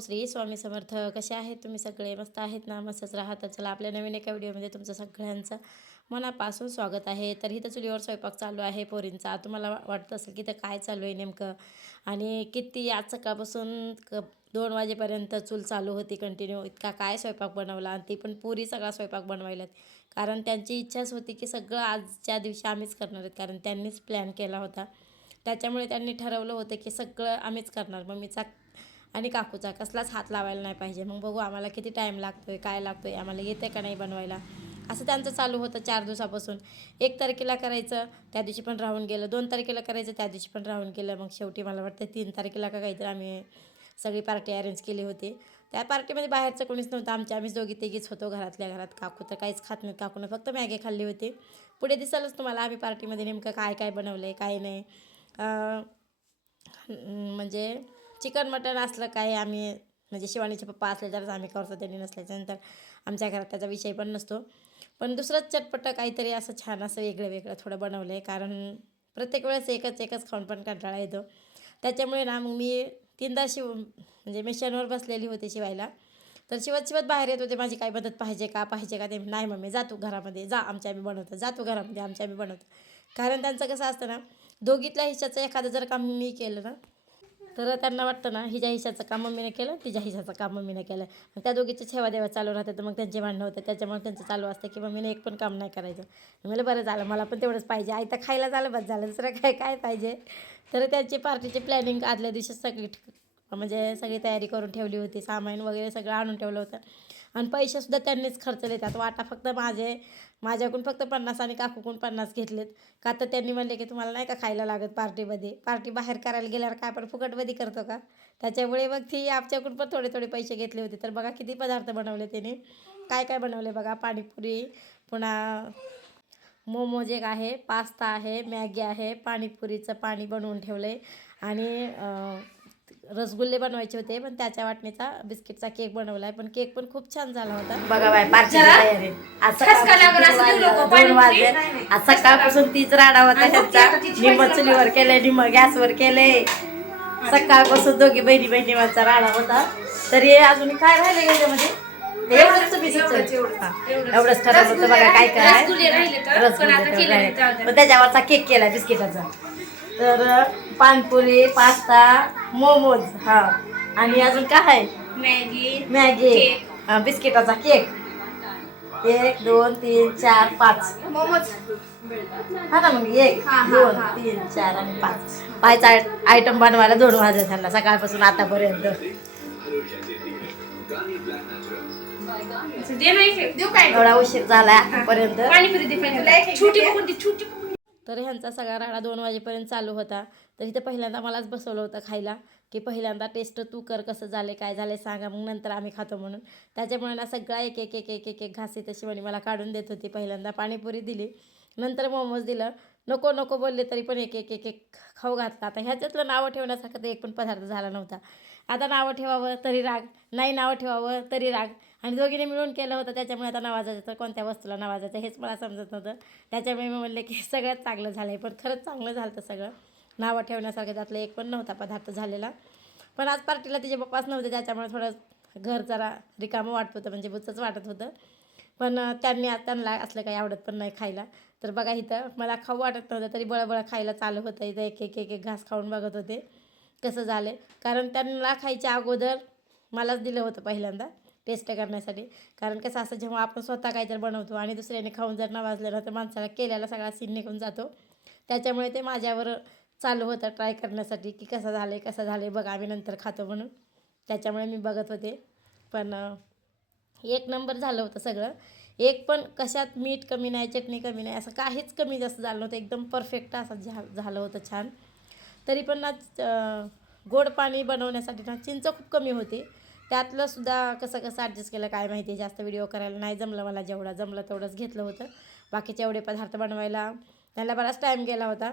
श्री स्वामी समर्थ. कसे आहेत तुम्ही सगळे? मस्त आहेत ना? मस्तच राहा. तर चला आपल्या नवीन एका व्हिडिओमध्ये तुमचं सगळ्यांचं मनापासून स्वागत आहे. तर इथं चुलीवर स्वयंपाक चालू आहे पोरींचा. तुम्हाला वाटतं असेल की ते काय चालू आहे नेमकं, आणि किती आज सकाळपासून 2 वाजेपर्यंत चूल चालू होती कंटिन्यू. इतका काय स्वयंपाक बनवला, आणि ती पण पुरी सगळा स्वयंपाक बनवायलात. कारण त्यांची इच्छाच होती की सगळं आजच्या दिवशी आम्हीच करणार आहेत, कारण त्यांनीच प्लॅन केला होता. त्याच्यामुळे त्यांनी ठरवलं होतं की सगळं आम्हीच करणार. मम्मीचा आणि काकूचा कसलाच हात लावायला नाही पाहिजे. मग बघू आम्हाला किती टाईम लागतो आहे, काय लागतो आहे, आम्हाला येते का नाही बनवायला, असं त्यांचं चालू होतं 4 दिवसापासून. 1 तारखेला करायचं, त्या दिवशी पण राहून गेलं. 2 तारखेला करायचं, त्या दिवशी पण राहून गेलं. मग शेवटी मला वाटतं 3 तारखेला का काहीतरी आम्ही सगळी पार्टी अरेंज केली होती. त्या पार्टीमध्ये बाहेरचं कोणीच नव्हतं, आम्हीच दोघी तिघीच होतो घरातल्या घरात. काकू तर काहीच खात नाहीत, काकूनं फक्त मॅगी खाल्ली होती. पुढे दिसालच तुम्हाला आम्ही पार्टीमध्ये नेमकं काय काय बनवलं आहे, काय नाही. म्हणजे चिकन मटण असलं काय आम्ही, म्हणजे शिवानीचे पप्पा असले तरच आम्ही करतो, त्यांनी नसल्याच्यानंतर आमच्या घरात त्याचा विषय पण नसतो. पण दुसरंच चटपटं काहीतरी असं छान असं वेगळं वेगळं थोडं बनवलं आहे, कारण प्रत्येक वेळेस एकच खाऊन पण कंटाळा येतो. त्याच्यामुळे ना मग मी 3दा म्हणजे मिशनवर बसलेली होती शिवायला. तर शिवत बाहेर येत होते, माझी काय मदत पाहिजे का ते. नाही मम्मी जा तू घरामध्ये, जा आमच्या आम्ही बनवतो, जा तू घरामध्ये आमच्या आम्ही बनवतो. कारण त्यांचं कसं असतं ना, दोघीतल्या हिश्श्याचं एखादं जर काम मी केलं ना, तर त्यांना वाटतं ना हिच्या हिश्श्याचं काम मम्मीने केलं, तिच्या हिश्श्याचं काम मम्मीने केलं. मग त्या दोघीची छेवादेवा चालू राहते, तर मग त्यांचे भांडणं होतं. त्याच्यामुळे त्यांचं चालू असतं की मम्मीने एक पण काम नाही करायचं. मला बरं झालं, मला पण तेवढंच पाहिजे, आई तर खायला झालं बस झालं, दुसरं काय काय पाहिजे. तर त्यांची पार्टीची प्लॅनिंग आदल्या दिवशी सगळी म्हणजे सगळी तयारी करून ठेवली होती. सामान वगैरे सगळं आणून ठेवलं होतं, आणि पैसेसुद्धा त्यांनीच खर्चले. त्यात वाटा फक्त माझ्याकडून फक्त 50 आणि काकूकडून 50 घेतलेत. का तर त्यांनी म्हणले की तुम्हाला नाही का खायला लागत पार्टीमध्ये, पार्टी बाहेर करायला गेल्यावर काय आपण फुकटमध्ये करतो का. त्याच्यामुळे मग ती आमच्याकडून पण थोडे थोडे पैसे घेतले होते. तर बघा किती पदार्थ बनवले त्याने, काय काय बनवले बघा. पाणीपुरी, पुन्हा मोमोज एक आहे, पास्ता आहे, मॅगी आहे, पाणीपुरीचं पाणी बनवून ठेवलं आहे, आणि रसगुल्ले बनवायचे होते, पण त्याच्या वाटणीचा बिस्किटचा केक बनवला आहे. पण केक पण खूप छान झाला होता. बघा बाय पार्टीची तयारी आज सकाळपासून तीच राडा होता ह्यांचा. निम्म चुलीवर केले, निम्म गॅसवर केले. सकाळपासून दोघी बहिणीचा राडा होता. तरी अजून काय राहिले याच्यामध्ये, एवढंच तुम्ही एवढंच ठरवलं होतं बघा. काय काय रसगुल्ले, पण त्याच्यावरचा केक केला बिस्किटाचा. तर पानपुरी, पास्ता, मोमोज, हा, आणि अजून काय आहे, मॅगी, बिस्किटाचा केक. 1 2 3 4 5 मोमोज, हा ना. मग 1 2 3 4 आणि 5 आयटम बनवायला 2 वाजले त्यांना सकाळपासून आतापर्यंत. एवढा उशीर झालाय आतापर्यंत. तर ह्यांचा सगळा राडा 2 वाजेपर्यंत चालू होता. तर इथं पहिल्यांदा मलाच बसवलं होतं खायला, की पहिल्यांदा टेस्ट तू कर, कसं झालं काय झालं सांगा, मग नंतर आम्ही खातो म्हणून. त्याच्यामुळे ना सगळा एक घास इथं शिवानी मला काढून देत होती. पहिल्यांदा पाणीपुरी दिली, नंतर मोमोज दिलं. नको नको बोलले तरी पण एक खाऊ घातला. आता ह्याच्यातलं नावं ठेवण्यासारखं तर एक पण पदार्थ झाला नव्हता. आता नावं ठेवावं तरी राग, नाही नावं ठेवावं तरी राग, आणि दोघीने मिळून केलं होतं. त्याच्यामुळे आता नावाजायचं तर कोणत्या वस्तूला नावाजायचं हेच मला समजत नव्हतं. त्याच्यामुळे मी म्हणले की सगळ्यात चांगलं झालं आहे. पण खरंच चांगलं झालं तर सगळं. नावं ठेवण्यासारखं त्यातलं एक पण नव्हता पदार्थ झालेला. पण आज पार्टीला तिचे पप्पाच नव्हते, त्याच्यामुळे थोडं घर जरा रिकामं वाटत होतं, म्हणजे बुचच वाटत होतं. पण त्यांना असलं काही आवडत पण नाही खायला. तर बघा इथं मला खाऊ वाटत नव्हतं, तरी बळबळ खायला चालू होतं. इथं एक घास खाऊन बघत होते कसं झालं. कारण त्यांना खायच्या अगोदर मलाच दिलं होतं पहिल्यांदा टेस्ट करण्यासाठी. कारण कसं असं जेव्हा आपण स्वतः काहीतरी बनवतो आणि दुसऱ्याने खाऊन जर वाजलं ना, तर माणसाला केल्याला सगळा सीन निघून जातो. त्याच्यामुळे ते माझ्यावर चालू होतं ट्राय करण्यासाठी की कसं झालं बघा, आम्ही नंतर खातो म्हणून. त्याच्यामुळे मी बघत होते. पण 1 नंबर झालं होतं सगळं. एक पण कशात मीठ कमी नाही, चटणी कमी नाही, असं काहीच कमी जास्त झालं नव्हतं. एकदम परफेक्ट असं झालं होतं छान. तरी पण ना गोड पाणी बनवण्यासाठी ना चिंच खूप कमी होती. त्यातलं सुद्धा कसं ॲडजस्ट केलं काय माहिती. जास्त व्हिडिओ करायला नाही जमलं मला, जेवढं जमलं तेवढंच घेतलं होतं. बाकीचे एवढे पदार्थ बनवायला त्याला बराच टाईम गेला होता.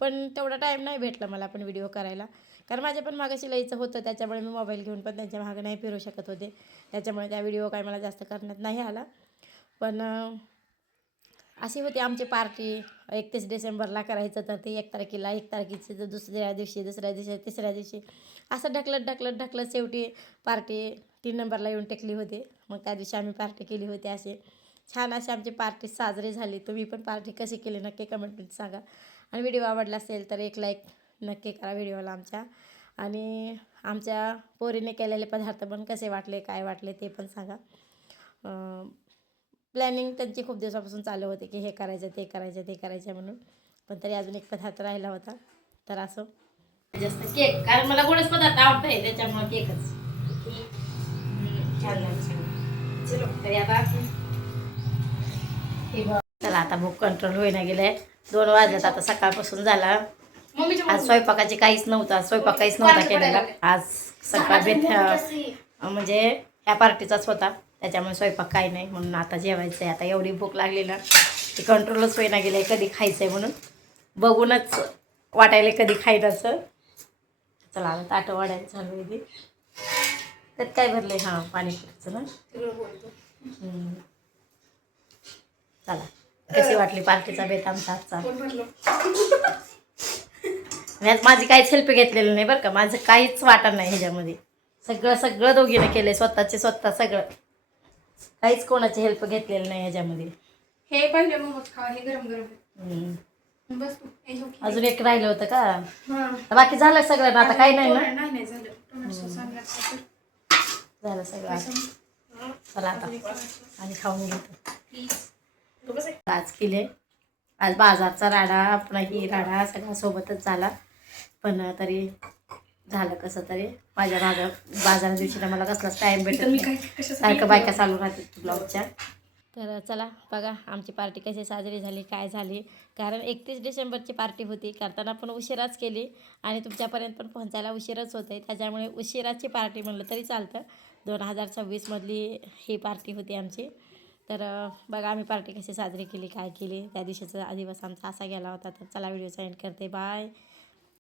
पण तेवढा टाईम नाही भेटला मला पण व्हिडिओ करायला, कारण माझ्या पण मागं शिलाईचं होतं. त्याच्यामुळे मी मोबाईल घेऊन पण त्यांच्या मागं नाही फिरू शकत होते. त्याच्यामुळे त्या व्हिडिओ काय मला जास्त करण्यात नाही आला. पण अशी होती आमची पार्टी. 31 डिसेंबरला करायचं तर ते 1 तारखेला, 1 तारखेची तर दुसऱ्या दिवशी, तिसऱ्या दिवशी असं ढकलत शेवटी पार्टी 3 नंबरला येऊन टेकली होती. मग त्या दिवशी आम्ही पार्टी केली होती. छान अशी आमची पार्टी साजरी झाली. तुम्ही पण पार्टी कशी केली नक्की कमेंटमध्ये सांगा. आणि व्हिडिओ आवडला असेल तर एक लाईक नक्की करा व्हिडिओला आमच्या. आणि आमच्या पोरीने केलेले पदार्थ पण कसे वाटले, काय वाटले ते पण सांगा. प्लॅनिंग त्यांची खूप दिवसापासून चालू होते की हे करायचं, ते करायचं, ते करायचं म्हणून. पण तरी अजून एक पदार्थ राहिला होता. तर असं जास्त केक, कारण मला गोडच पदार्थ आवडत आहे त्याच्यामुळे केकच छान लागलं. चलो तरी आता चला आता भूक कंट्रोल होईना गेलाय. 2 वाजलेत आता. सकाळपासून झाला. आज स्वयंपाकाची काहीच नव्हता, स्वयंपाक काहीच नव्हता केलेला आज. सकाळ बेत म्हणजे ह्या पार्टीचाच होता, त्याच्यामुळे स्वयंपाक काही नाही. म्हणून आता जेवायचं आहे. आता एवढी भूक लागली ना ती कंट्रोलच होईना गेलं कधी खायचं आहे म्हणून. बघूनच वाटायला कधी खायचं. चला आता ताटं वाढायला चालू आहे. त्यात काय भरलं आहे? हां, पाणीपुरीचं ना. चला, कशी वाटली पार्टीचा बेत आमचा आजचा? माझी काहीच हेल्प घेतलेली नाही बरं का. माझं काहीच वाटत नाही ह्याच्यामध्ये. सगळं दोघीनं केलंय, स्वतः सगळं. काहीच कोणाची हेल्प घेतलेली नाही ह्याच्यामध्ये. हे पहिले मोमोज खा, हे गरम गरम बस. अजून एक राहिलं होतं का? बाकी झालं सगळं ना आता? काही नाही ना? नाही झालं. टोमॅटो सॉस आणला झालं सगळं. चला आता आणि खाऊन घेतो. आज केले. आज बाजारचा राडा, पुन्हा ही राडा सगळा सोबतच झाला. पण तरी झालं कसं तरी. माझ्या बाजारा दिवशी मला कसलाच टाईम भेटत नाही. सारखं बायका चालू राहते ब्लॉगच्या. तर चला बघा आमची पार्टी कशी साजरी झाली, काय झाली. कारण 31 डिसेंबरची पार्टी होती. करताना पण उशिराच केली आणि तुमच्यापर्यंत पण पोहोचायला उशीरच होते. त्याच्यामुळे उशिराची पार्टी म्हणलं तरी चालतं. 2026मधली ही पार्टी होती आमची. तर बघा आम्ही पार्टी कशी साजरी केली, काय केली. त्या दिवशीचा दिवस आमचा असा गेला होता. तर चला व्हिडिओ एंड करते. बाय.